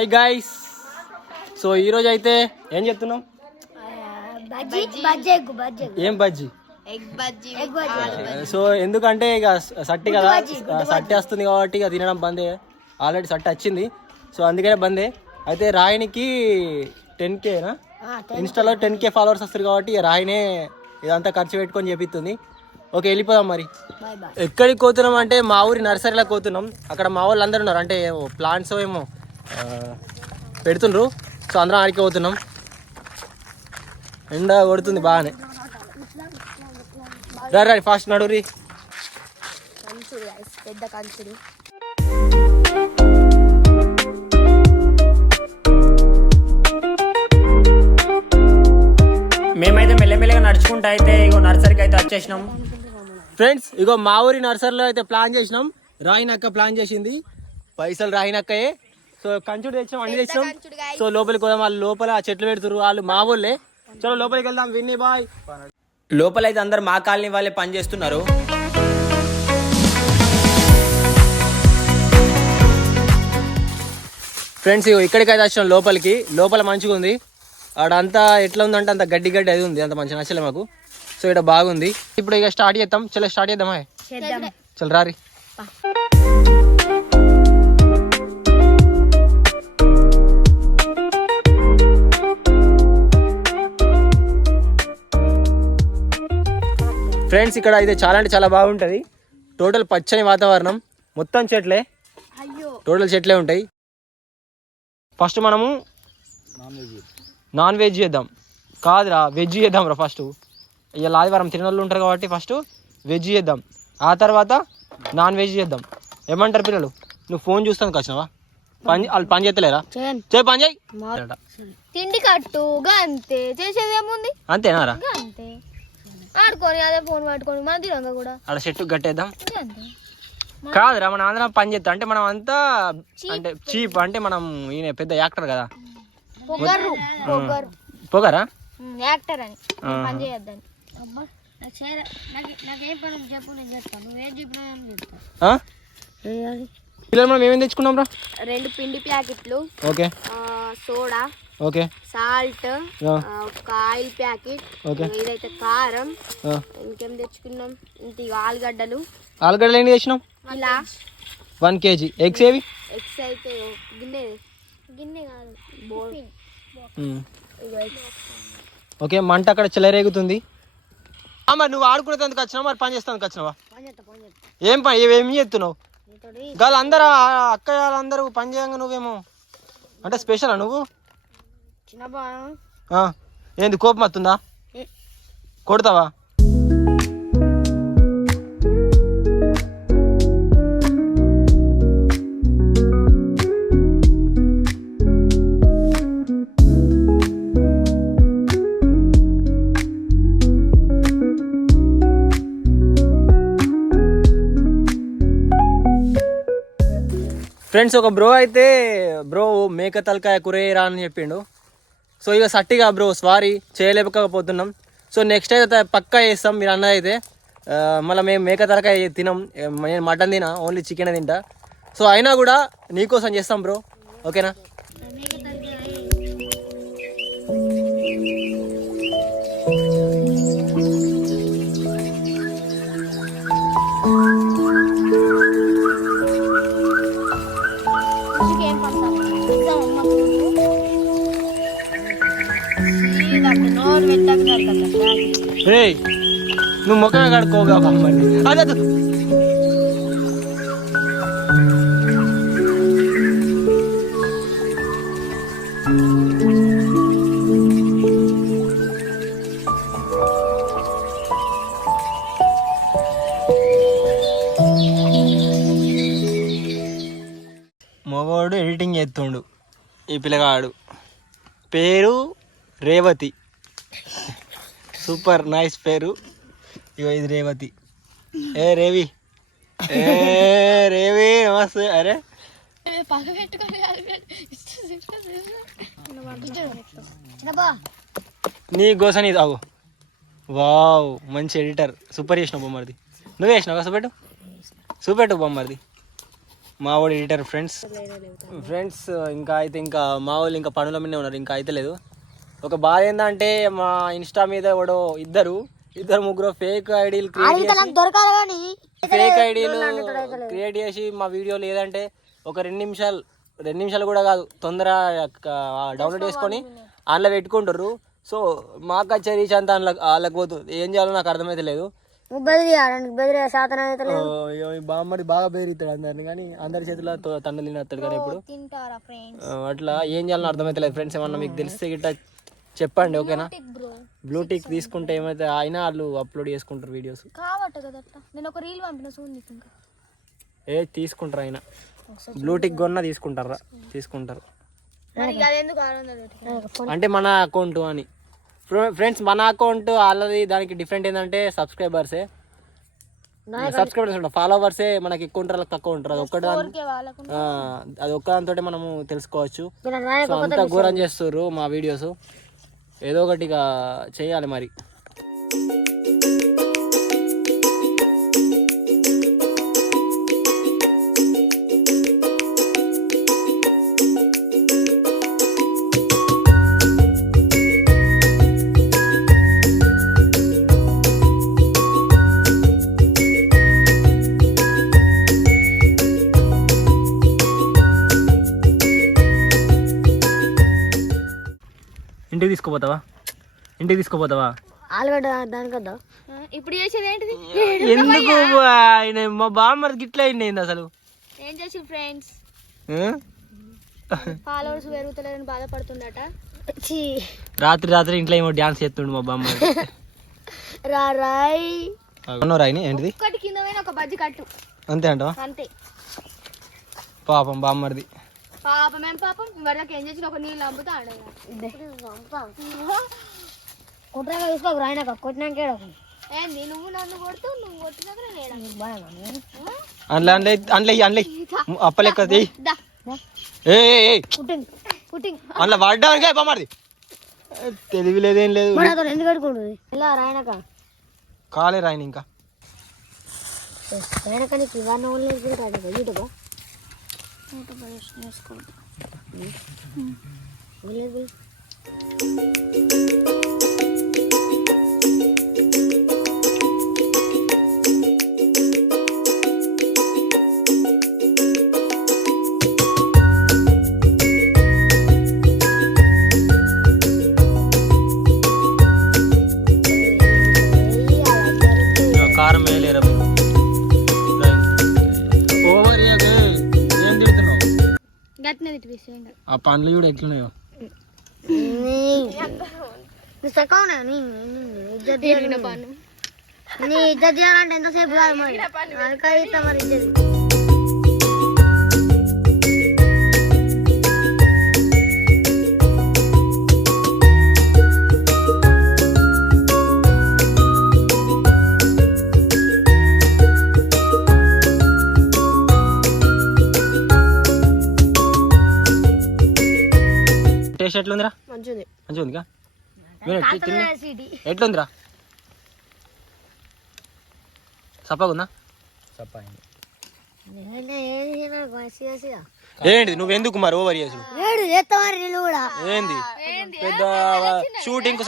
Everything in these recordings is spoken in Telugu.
Hi guys. సో ఈరోజు అయితే ఏం చెప్తున్నాం? ఏం బజ్జీ? సో ఎందుకంటే ఇక సట్టి కదా, సట్టి వస్తుంది కాబట్టి ఇక తినడం బందే. ఆల్రెడీ సట్టి వచ్చింది, సో అందుకనే బందే. అయితే రాయినికి 10K ఇన్స్టాలో 10K ఫాలోవర్స్ వస్తారు కాబట్టి ఇక రాయినే ఇదంతా ఖర్చు పెట్టుకొని చేపిస్తుంది. ఓకే, వెళ్ళిపోదాం. మరి ఎక్కడికి పోతున్నాం అంటే మా ఊరి నర్సరీలో పోతున్నాం. అక్కడ మా వాళ్ళు అందరు ఉన్నారు, అంటే ప్లాంట్స్ ఏమో పెడుతుండ్రు. సో అందరం ఆడికి పోతున్నాం. ఎండ కొడుతుంది బాగానే. రా ఫాస్ట్ నడురి. పెద్ద కంచుడు మేమైతే మెల్లమెల్లగా నడుచుకుంటా అయితే ఇగో నర్సరీకి అయితే వచ్చేసినాం ఫ్రెండ్స్. ఇగో మా ఊరి నర్సరీలో అయితే ప్లాన్ చేసినాం. రాయినక్క ప్లాన్ చేసింది, పైసలు రాయినక్కయే. సో కంచుడు తెచ్చినాం, అన్ని తెచ్చినాం. సో లోపలికి పోదాం. వాళ్ళు లోపల చెట్లు పెడుతురు, వాళ్ళు మా ఊళ్ళే. చలో లోపలికి వెళ్దాం. విన్నీ బాయ్. లోపల అయితే అందరు మా కాలనీ వాళ్ళే పని చేస్తున్నారు. ఫ్రెండ్స్ ఇక్కడికైతే వచ్చినాం లోపలికి. లోపల మంచిగా ఉంది. ఆడంతా ఎట్లా ఉందంటే అంత గడ్డి గడ్డి అది ఉంది, అంత మంచి నచ్చలే మాకు. సో ఇక్కడ బాగుంది. ఇప్పుడు ఇక స్టార్ట్ చేద్దాం. చలో స్టార్ట్ చేద్దామా? చల్ రారి. ఫ్రెండ్స్ ఇక్కడ అయితే చాలా అంటే చాలా బాగుంటుంది. టోటల్ పచ్చని వాతావరణం, మొత్తం చెట్లే, టోటల్ చెట్లే ఉంటాయి. ఫస్ట్ మనము నాన్ వెజ్ చేద్దాం. కాదురా, వెజ్ చేద్దాం రా. ఫస్ట్ ఇలా ఆదివారం తిరునళ్ళు ఉంటారు కాబట్టి ఫస్ట్ వెజ్ చేద్దాం, ఆ తర్వాత నాన్ వెజ్ చేద్దాం. ఏమంటారు పిల్లలు? నువ్వు ఫోన్ చూస్తాను వచ్చినావా? వాళ్ళు పని చేస్తలేరా? చేయి, పని చేయి. తిండి కట్టుగా అంతే, చేసేది ఏముంది? అంతేనారా? అంతే, ఆడుకొని అదే ఫోన్ పట్టుకొని మన తిరంగా కూడా ఆడ చెట్టు కట్టేద్దాం. కాదురా, మనం అందరం పని చేస్తాం అంటే మనం అంతా అంటే చీప్, అంటే మనం ఈయన పెద్ద యాక్టర్ కదా. పొగరా యాక్టర్ అని పని చేయొద్దని. పిల్లలు మనం ఏమేమి తెచ్చుకున్నాం రా? 2 పిండి ప్యాకెట్లు, ఓకే, సోడా, ఓకే, సాల్ట్, ఒక ఆయిల్ ప్యాకెట్, ఇదైతే కారం. ఇంకేం తెచ్చుకున్నాం? ఇంటి ఆలుగడ్డలు ఎన్ని తెచ్చినాం? ఇలా 1 kg. ఎగ్స్ ఏవి? ఎగ్స్ అయితే గిన్నె కాదు, ఓకే. మంట అక్కడ చెలరేగుతుంది. మరి నువ్వు ఆడుకునేందుకు వచ్చినావు, మరి పని చేస్తానికి వచ్చినావా? ఏం పని, ఏమి చేస్తున్నావు? గాలు అందరూ అక్కయ్య వాళ్ళందరూ పని చేయంగా నువ్వేమో అంటే స్పెషలా నువ్వు? ఏంది కోపం వస్తుందా? కొడతావా? ఫ్రెండ్స్ ఒక బ్రో అయితే మేక తలకాయ కూరేరా అని చెప్పిండు. సో ఇక సట్టిగా బ్రో సారీ చేయలేకపోతున్నాం. సో నెక్స్ట్ అయితే పక్కా చేస్తాం మీరు అన్నది అయితే. మళ్ళీ మేము మేక తలకాయ తినాం, నేను మటన్ తినా, ఓన్లీ చికెన్ తింటా. సో అయినా కూడా నీకోసం చేస్తాం బ్రో, ఓకేనా? నువ్వు ముఖమే కడుకోగా బొమ్మని. అదే మగవాడు ఎడిటింగ్ చేస్తుండు. ఈ పిల్లగాడు పేరు రేవతి, సూపర్ నైస్ పేరు. ఇగో ఇది రేవతి. ఏ రేవి, ఏ రేవి నమస్తే. అరే నీ గోసని తాగు. వావ్, మంచి ఎడిటర్, సూపర్ చేసినావు బొమ్మది. నువ్వే వేసినావు కదా? చూపెట్టు బొమ్మది. మా వాడు ఎడిటర్ ఫ్రెండ్స్ ఇంకా అయితే ఇంకా మా వాళ్ళు ఇంకా పనుల మీదనే ఉన్నారు, ఇంకా అయితే లేదు. ఒక బాధ ఏంటంటే మా ఇన్స్టా మీద ఎవడో ఇద్దరు ముగ్గురు ఫేక్ ఐడీలు క్రియేట్ చేసి మా వీడియో లేదంటే ఒక 2 నిమిషాలు కూడా కాదు తొందర డౌన్లోడ్ చేసుకొని అందులో పెట్టుకుంటారు. సో మాకు వచ్చే రీచ్ అంతా వాళ్ళకి పోతుంది. ఏం చేయాలో నాకు అర్థమైతే లేదు. బామ్మడి బాగా బెదిరిస్తాడు అందరిని, కానీ అందరి చేతిలో తండ్రి తినేస్తాడు. కానీ ఇప్పుడు అట్లా ఏం చేయాలని అర్థమైతే లేదు. ఫ్రెండ్స్ ఏమన్నా మీకు తెలిస్తే గిట్ట చెప్పండి, ఓకేనా? బ్లూటిక్ తీసుకుంటే ఏమైతే అయినా వాళ్ళు అప్లోడ్ చేసుకుంటారు వీడియోస్. తీసుకుంటారు అయినా బ్లూటిక్ కొన్నా తీసుకుంటారు అంటే మన అకౌంట్ అని. ఫ్రెండ్స్ మన అకౌంట్ వాళ్ళది దానికి డిఫరెంట్ ఏంటంటే సబ్స్క్రైబర్స్ ఉంటారు, ఫాలోవర్సే మనకి ఎక్కువ ఉంటారు, వాళ్ళకి తక్కువ ఉంటారు. అది ఒక్కదాంతో మనము తెలుసుకోవచ్చు. సో అంతా ఘోరం చేస్తారు మా వీడియోస్. ఏదో ఒకటిగా చేయాలి మరి. ఇంటికి తీసుకుపోతావా ఆలుగడ్డ దానికద్దా ఇప్పుడు చేసేది ఏంటిది? ఎందుకు ఆయన మా బామ్మర్ గిట్లా అయింది అసలు? ఏం చేసి ఫ్రెండ్స్ ఫాలోవర్స్ పెరుగుతలేదని బాధపడుతుందట. రాత్రి ఇంట్లో ఏమో డాన్స్ చేస్తుండు మా బామ్మ. రాయిని ఏంటిది ఒక్కటి కింద ఒక బజ్జి కట్టు అంతే అంటవా? అంతే. పాపం బామ్మర్ది పాపం ఏం పాపం వరదకి ఏం చేసి ఒక నీళ్ళు అమ్ముతా కుట్రాక చూసుకోకు రాయనక కొట్టినాక ఏంది నువ్వు నన్ను కొడుతూ నువ్వు కొట్టినాక అప్పలెక్క అందులో పడ్డానికి బామ్మర్ది తెలివి లేదేం లేదు. ఎందుకు కట్టుకుంటుంది ఇలా రాయనక కాలే రాయని ఇంకా రాయనక నీకు ఇవన్నీ యూట్యూబ్ కారం వేయలేరా మీరు? ఆ పండ్లు కూడా ఎట్లున్నాయో నీ ఇజ్జత్ చేయాలంటే ఎంతసేపు కాదు మరి. టేస్ట్ ఎట్లుందిరా? మంచిగా ఉందిగా? ఎట్లుందిరా? సప్పగుందా? ఏంటి నువ్వెందుకు మరి ఓవర్ చేసుడు? ఏంది పెద్ద షూటింగ్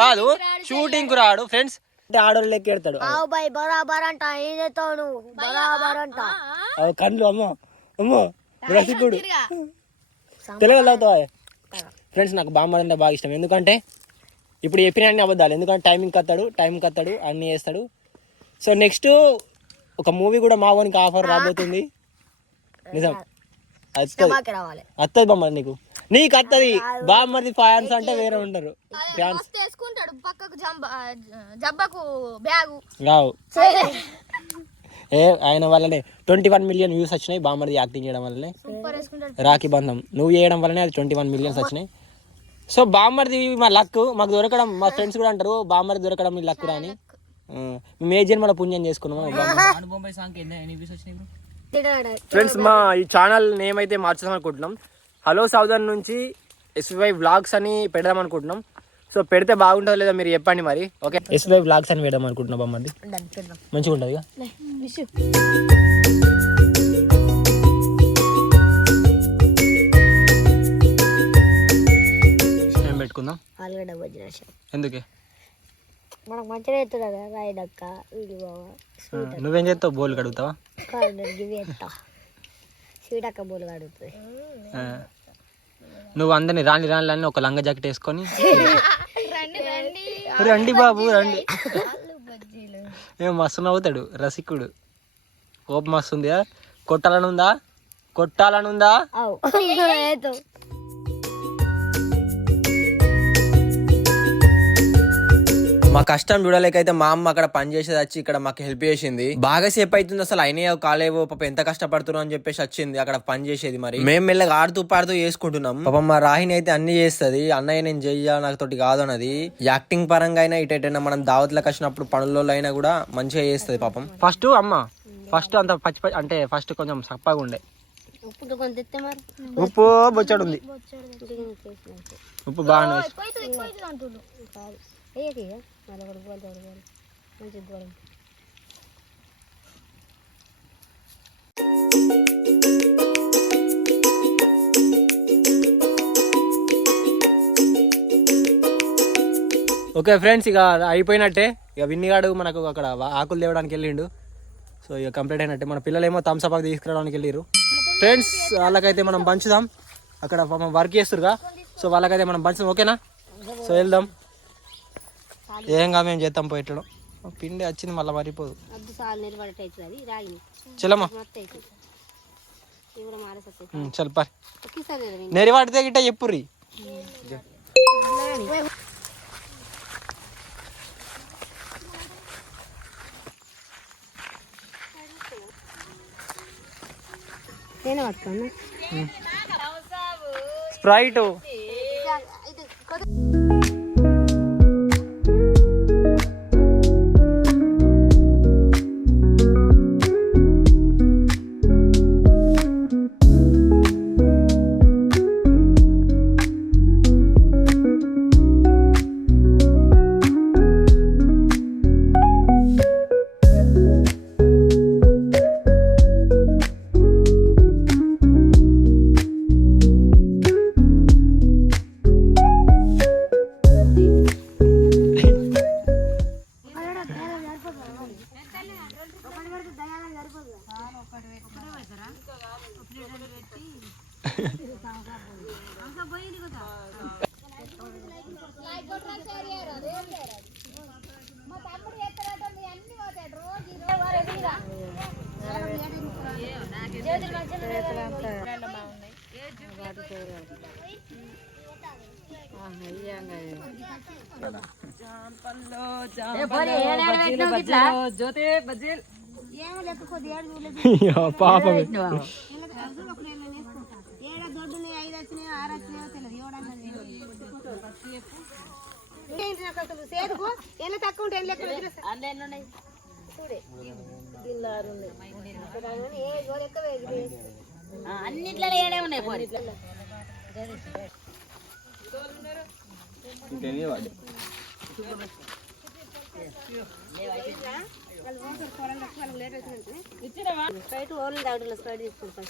కాదు, షూటింగ్ రాడు ఫ్రెండ్స్, ఆడోళ్ళు లెక్క ఎడతాడు. కళ్ళు అమ్మో అమ్మో రసికుడు తెలుగు అవుతావా? ఫ్రెండ్స్ నాకు బామ్మర్ అంటే బాగా ఇష్టం. ఎందుకంటే ఇప్పుడు చెప్పిన అన్ని అబద్ధాలు. ఎందుకంటే టైమింగ్ కత్తాడు అన్నీ చేస్తాడు. సో నెక్స్ట్ ఒక మూవీ కూడా మా వానికి ఆఫర్ రాబోతుంది. నిజం అత్తది బామ్మర్, నీకు అత్తది. బామ్మర్ది ఫ్యాన్స్ అంటే వేరే ఉంటారు. ఆయన వల్లనే 21 మిలియన్ వ్యూస్ వచ్చినాయి. బామ్మర్ది యాక్టింగ్ చేయడం వల్లనే. రాఖీ బంధం నువ్వు చేయడం వల్లనే అది 21 మిలియన్స్ వచ్చినాయి. సో బామ్మర్ది మా లక్ మాకు దొరకడం. మా ఫ్రెండ్స్ కూడా అంటారు బామ్మర్ది దొరకడం మీ లక్ రాని. మేము ఏ జన్మల పుణ్యం చేసుకున్నాము. ఫ్రెండ్స్ మా ఈ ఛానల్ నేమ్ అయితే మార్చుదాం అనుకుంటున్నాం. హలో సౌదర్న్ నుంచి SY వ్లాగ్స్ అని పెడదాం అనుకుంటున్నాం. సో పెడితే బాగుంటుందో లేదో మీరు చెప్పండి మరి. ఓకే SY వ్లాగ్స్ అని పెడదాం అనుకుంటున్నాం. బామ్మర్ది మంచిగా ఉంటుంది. చేసుకుందాం. ఆలుగడ్డ భజన షాప్ ఎందుకే? మనకు మంచిగా అవుతుంది కదా రాయడక్క వీడి బావ. నువ్వేం చేస్తావు? బోల్ కడుగుతావా? స్వీట్ అక్క బోలు కడుగుతుంది. నువ్వు అందరిని రాని ఒక లంగా జాకెట్ వేసుకొని రండి బాబు రండి. ఏం మస్తు నవ్వుతాడు రసికుడు. కోపం వస్తుంది. కొట్టాలనుందా? మా కష్టం చూడలేకైతే మా అమ్మ అక్కడ పని చేసేది వచ్చి ఇక్కడ మాకు హెల్ప్ చేసింది. బాగా సేపు అవుతుంది అసలు అయినా కాలేవో పాప ఎంత కష్టపడుతున్నావు అని చెప్పేసి వచ్చింది అక్కడ పని చేసేది. మరి మేము మెల్లగా ఆడుతూ పాడుతూ చేసుకుంటున్నాం. పాపం మా రాహిని అయితే అన్ని చేస్తుంది. అన్నయ్య నేను చెయ్యా నాకు తోటి కాదు అన్నది. యాక్టింగ్ పరంగా అయినా ఇటైనా మనం దావత్లకు వచ్చినప్పుడు పనుల్లో అయినా కూడా మంచిగా చేస్తుంది పాపం. ఫస్ట్ అంత పచ్చి అంటే ఫస్ట్ కొంచెం సప్పగా ఉండే. ఉప్పు బొచ్చాడు ఉంది. ఉప్పు బాగా ఓకే ఫ్రెండ్స్, ఇక అయిపోయినట్టే. ఇక విన్నిగాడు మనకు అక్కడ ఆకులు తేవడానికి వెళ్ళిండు. సో ఇక కంప్లీట్ అయినట్టే. మన పిల్లలేమో థమ్స్అప్ తీసుకురావడానికి వెళ్ళిరు. ఫ్రెండ్స్ వాళ్ళకైతే మనం పంచుదాం. అక్కడ వర్క్ చేస్తురుగా, సో వాళ్ళకైతే మనం పంచుదాం. ఓకేనా? సో వెళ్దాం. ఏంగా మేము చేద్దాం పోయటం. పిండి వచ్చింది మళ్ళీ మరిపోదు. చలమ్మా చల్ పర్ నెరి వాటితే గిట్ట చెప్పుర్రి. స్ప్రైట్ పాపం. అన్నిట్లో ఏడే ఉన్నాయి. స్ప్రైట్ ఓన్లీ తాగుతున్నా. స్ప్రైట్ తీసుకుంటాం.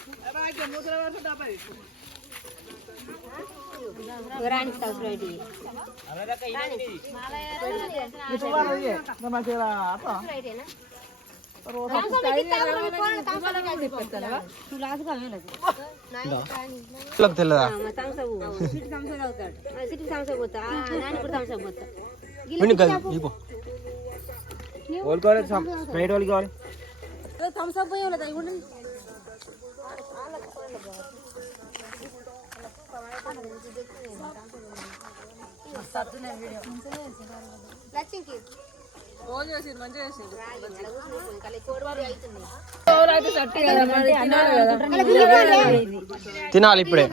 తినాలి ఇప్పుడే.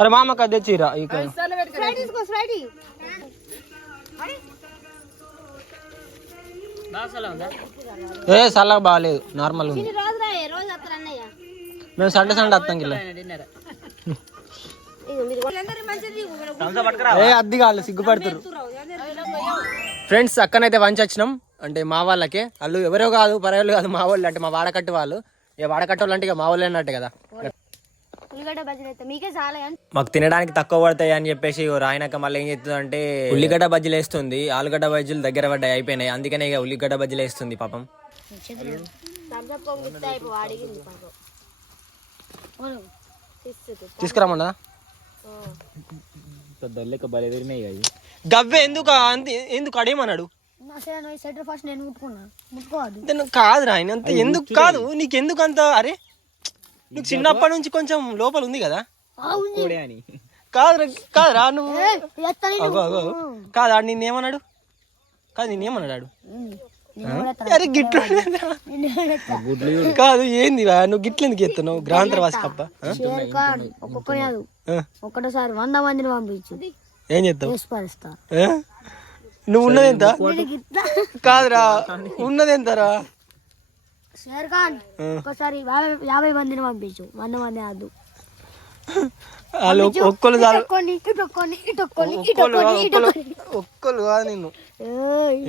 అరే మామక్క తెచ్చిరా. ఏ సల్లగా బాగాలేదు, నార్మల్ ఉంది. మేము సండే వస్తాం కిలో. ఏ అద్ది కావాలి, సిగ్గుపడుతురు. ఫ్రెండ్స్ అక్కనైతే వంచి వచ్చినాం అంటే మా వాళ్ళకే వాళ్ళు ఎవరో కాదు పర్వాలేదు కాదు మా వాళ్ళు అంటే మా వాడకట్టు వాళ్ళు ఇక వాడకట్టు వాళ్ళు అంటే ఇక మా వాళ్ళు అన్నట్టు కదా మాకు తినడానికి తక్కువ పడతాయి అని చెప్పేసి రాయనక్క మళ్ళీ ఏం చెప్తుంది అంటే ఉల్లిగడ్డ బజ్జీలు వేస్తుంది ఆలుగడ్డ బజ్జీలు దగ్గర పడ్డాయి అయిపోయినాయి అందుకనే ఇక ఉల్లిగడ్డ బజ్జీలు వేస్తుంది పాపం తీసుకురామన్నా గవ్వే ఎందుకు అడేమన్నాడు కాదురా ఆయన అంత ఎందుకు కాదు నీకెందుకు అంత అరే నీకు చిన్నప్పటి నుంచి కొంచెం లోపల ఉంది కదా కాదురా నువ్వు కాదు ఆడు నిన్నేమన్నాడు కాదు నిన్నేమన్నాడు అరే గిట్లు కాదు ఏంది నువ్వు గిట్లు ఎందుకు ఎత్తున్నావు గ్రాంతర వాసికప్ప ఒకటోసారి 100 మందిని పంపించు ఏం చేస్తావు నువ్వు ఉన్నది ఎంత కాదురా ఉన్నది ఎంతరా షేర్ ఖాన్ ఒకసారి 50 మందిని పంపించు 100 మంది కాదు ఒక్కలు కాదు నిన్ను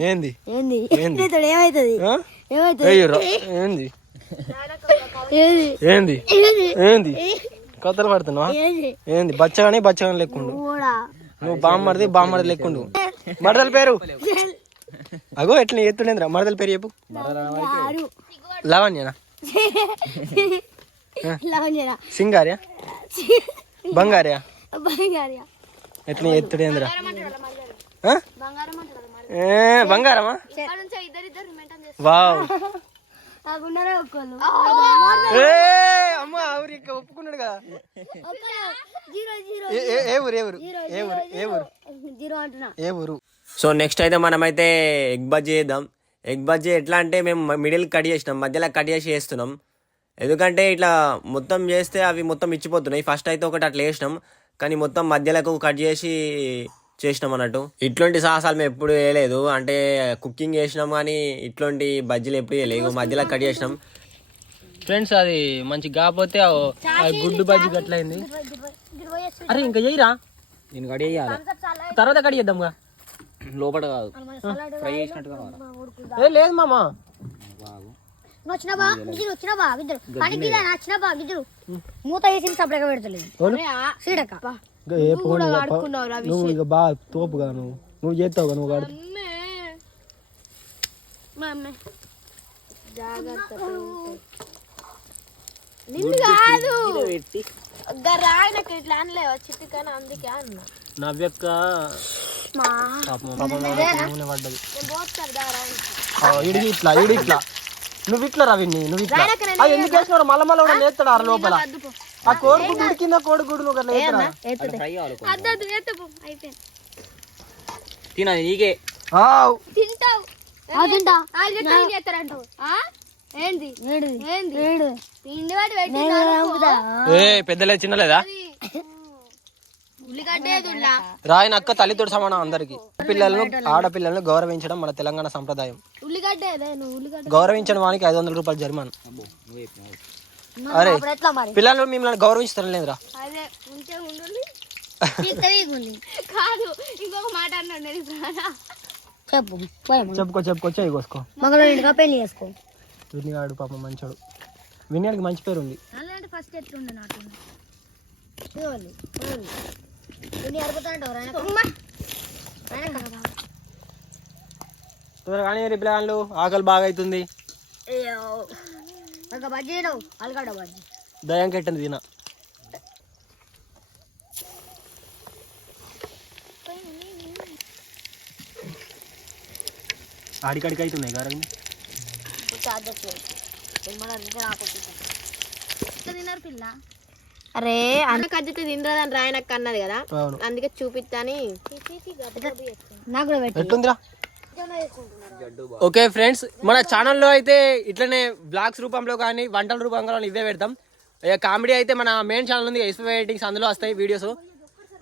ఏంది ఏంది ఏంది ఏంది కథలు పడుతున్నావా ఏంది బచ్చగానే లెక్కుండు నువ్వు బామ్మడిది లెక్కుండు మరదల పేరు అగో ఎట్లా ఎత్తుండేంద్రా మరదల పేరు చెప్పు లవణ్యనా సింగార్యా బంగార్యా ఎట్లా ఎత్తుడేంద్రా బంగారమా వావ్ అమ్మ ఊరికి ఒప్పుకున్నాడు కదా ఏ ఊరు సో నెక్స్ట్ అయితే మనమైతే ఎగ్ బజ్జీ చేద్దాం ఎగ్ బజ్జీ ఎట్లా అంటే మేము మిడిల్ కట్ చేసినాం మధ్యలో కట్ చేసి చేస్తున్నాం ఎందుకంటే ఇట్లా మొత్తం చేస్తే అవి మొత్తం ఇచ్చిపోతున్నాయి ఫస్ట్ అయితే ఒకటి అట్లా వేసినాం కానీ మొత్తం మధ్యలోకి కట్ చేసినాం అన్నట్టు ఇట్లాంటి సాహసాలు మేము ఎప్పుడు వేయలేదు అంటే కుకింగ్ చేసినాం కానీ ఇట్లాంటి బజ్జీలు ఎప్పుడు వేయలేదు మధ్యలో కట్ చేసినాం ఫ్రెండ్స్ అది మంచి కాకపోతే గుడ్డు బజ్జీ గట్లయింది అరే ఇంకా చెయ్యరా నేను కట్ చేయాలి తర్వాత కట్ చేద్దాంగా లోపల కాదు ఫ్రై చేసినట్టుగా లేదు మామ మూత వేసి సపరేట్గా పెడతలేదు నువ్వు ఇక బాగా తోపుగా నువ్వు చేస్తావుగా నువ్వు కాదు ఇట్లా అనలేవా చిట్టి కానీ అందుకే అన్న నవ్యక్క పడ్డది ఇట్లా నువ్వు ఇట్లా రవిని నువ్వు ఇట్లా ఎందుకు వేసినాడు మళ్ళీ కూడా లేస్తాడు ఆ లోపల ఆ కోడిగుడ్డు ఉడికిందా కోడిగుడ్డు నువ్వు తినది నీకే పెద్దలే చిన్నలేదా రాయన అక్క తల్లితోటి సమానం అందరికి ఆడపిల్లలను గౌరవించడం మన తెలంగాణ సంప్రదాయం గౌరవించడం వానికి 500 రూపాయలు జరిమానా అరే పిల్లలు మిమ్మల్ని గౌరవించడం లేదురా చెప్పుకో చెయ్యి కోసుకో పెళ్లి చేసుకో వినిగాడు పాపం మంచోడు వినియాడికి మంచి పేరు ఉంది ఫస్ట్ ఎట్లుండే నాకు కానీ పిల్లలు ఆకలి బాగా అవుతుంది దయం కెట్టంది తిన ఆడికాడికి అవుతున్నాయి గారు పిల్ల అరే అన్న కజ్జితే తినరాదని రాయనక్క అన్నది కదా అందుకే చూపిస్తాని ఓకే ఫ్రెండ్స్ మన ఛానల్లో అయితే ఇట్లనే బ్లాగ్స్ రూపంలో కానీ వంటల రూపంలో కానీ ఇవే పెడతాం ఇక కామెడీ అయితే మన మెయిన్ ఛానల్ ఉంది ఎస్పీ వెయిటింగ్స్ అందులో వస్తాయి వీడియోస్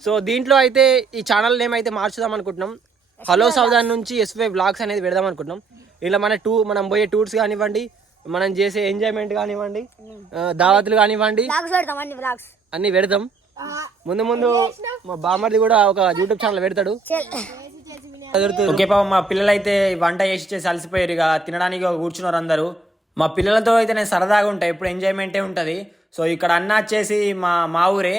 సో దీంట్లో అయితే ఈ ఛానల్ నేమ్ అయితే మార్చుదాం అనుకుంటున్నాం హలో సౌదాన్ నుంచి ఎస్పీ బ్లాగ్స్ అనేది పెడదాం అనుకుంటున్నాం ఇలా మనం పోయే టూర్స్ కానివ్వండి మనం చేసే ఎంజాయ్మెంట్ కానివ్వండి దావతులు కానివ్వండి అన్ని పెడతాం ముందు మా బామ్మర్ది కూడా ఒక యూట్యూబ్ ఛానల్ పెడతాడు ఓకే పాపం మా పిల్లలు అయితే వంట చేసి అలసిపోయారు, ఇక తినడానికి కూర్చున్నారు అందరూ. మా పిల్లలతో అయితే నేను సరదాగా ఉంటాయి, ఎప్పుడు ఎంజాయ్మెంటే ఉంటుంది. సో ఇక్కడ అన్న వచ్చేసి మా ఊరే,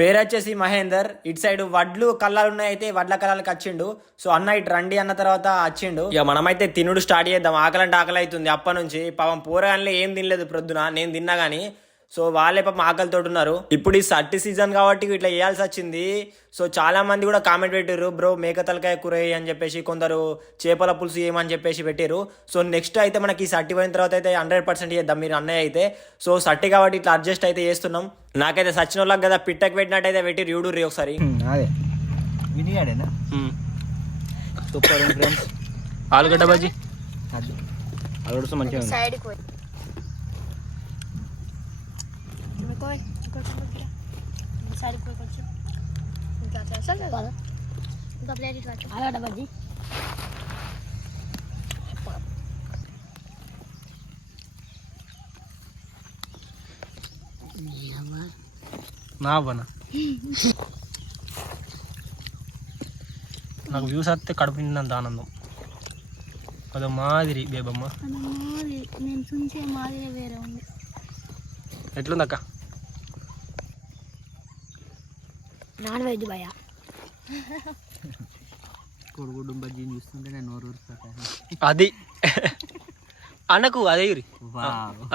పేరు వచ్చేసి మహేందర్. ఇటు సైడ్ వడ్లు కళ్ళాలు ఉన్నాయి, అయితే వడ్ల కళ్ళాలకి వచ్చిండు. సో అన్న ఇటు రండి అన్న తర్వాత వచ్చిండు. ఇక మనమైతే తినుడు స్టార్ట్ చేద్దాం. ఆకలి అంటే ఆకలి అవుతుంది అప్పటి నుంచి. పాపం పోరగానే ఏం తినలేదు ప్రొద్దున, నేను తిన్నా కానీ. సో వాళ్ళే పాపం ఆకలితో ఉన్నారు. ఇప్పుడు ఈ సట్టి సీజన్ కాబట్టి ఇట్లా వేయాల్సి వచ్చింది. సో చాలా మంది కూడా కామెంట్ పెట్టారు, బ్రో మేక తలకాయ కూర అని చెప్పేసి, కొందరు చేపల పులుసు ఏమని చెప్పేసి పెట్టారు. సో నెక్స్ట్ అయితే మనకి సట్టి పోయిన తర్వాత అయితే 100% చేద్దాం మీరు అన్నయ్య అయితే. సో సట్టి కాబట్టి ఇట్లా అడ్జస్ట్ అయితే చేస్తున్నాం. నాకైతే సచిన వాళ్ళకి కదా పిట్టకి పెట్టినట్టయితే పెట్టి యూడుర్రి ఒకసారి. అదే వినిగాడేనా సూపర్ ఫ్రెండ్స్. ఆలుగడ్డ బజ్జీ ఆలుగడ్డ మంచిగా సైడ్ బజ్జీ నా బనా నాకు వ్యూస్ వస్తే కడుపు నిండినంత ఆనందం. అదో మాదిరి బేబమ్మ. నేను చూసే మాదిరి వేరే ఉంది. ఎట్లుందక్క? నాన్ వెజ్ భయ కొడుగుడ్డు బజ్జీ చూస్తుంటే నేను నోరు అది అన్నకు అదే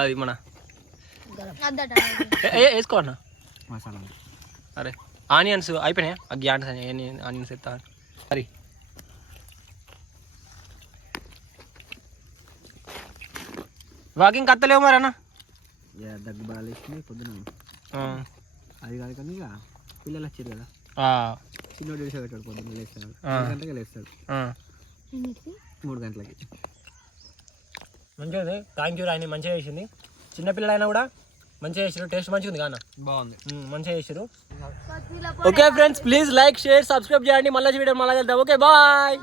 అది మన వేసుకో అన్న మసాలా. అరే ఆనియన్స్ అయిపోయినాయా? ఆనియన్స్ ఎత్తా సరే. వాకింగ్ కత్తలేవు మరి అన్న? దగ్గు బాగా లేస్తుంది పొద్దున. అది కాదు కానీ ఇక పిల్లలు వచ్చారు కదా, చిన్నోడు పెట్టాడు పొద్దున్న లేస్తాడు, 3 గంటలకి లేస్తాడు, 3 గంటలకి. మంచిగా ఉంది. థ్యాంక్ యూ రాయని, మంచిగా చేసింది. చిన్నపిల్లలైనా కూడా మంచిగా చేసారు. టేస్ట్ మంచిగా ఉంది కానా? బాగుంది, మంచిగా చేసారు. Okay friends, please like share subscribe చేయండి. మళ్ళీ వీడియో మళ్ళీ వెళ్తాం. Okay bye.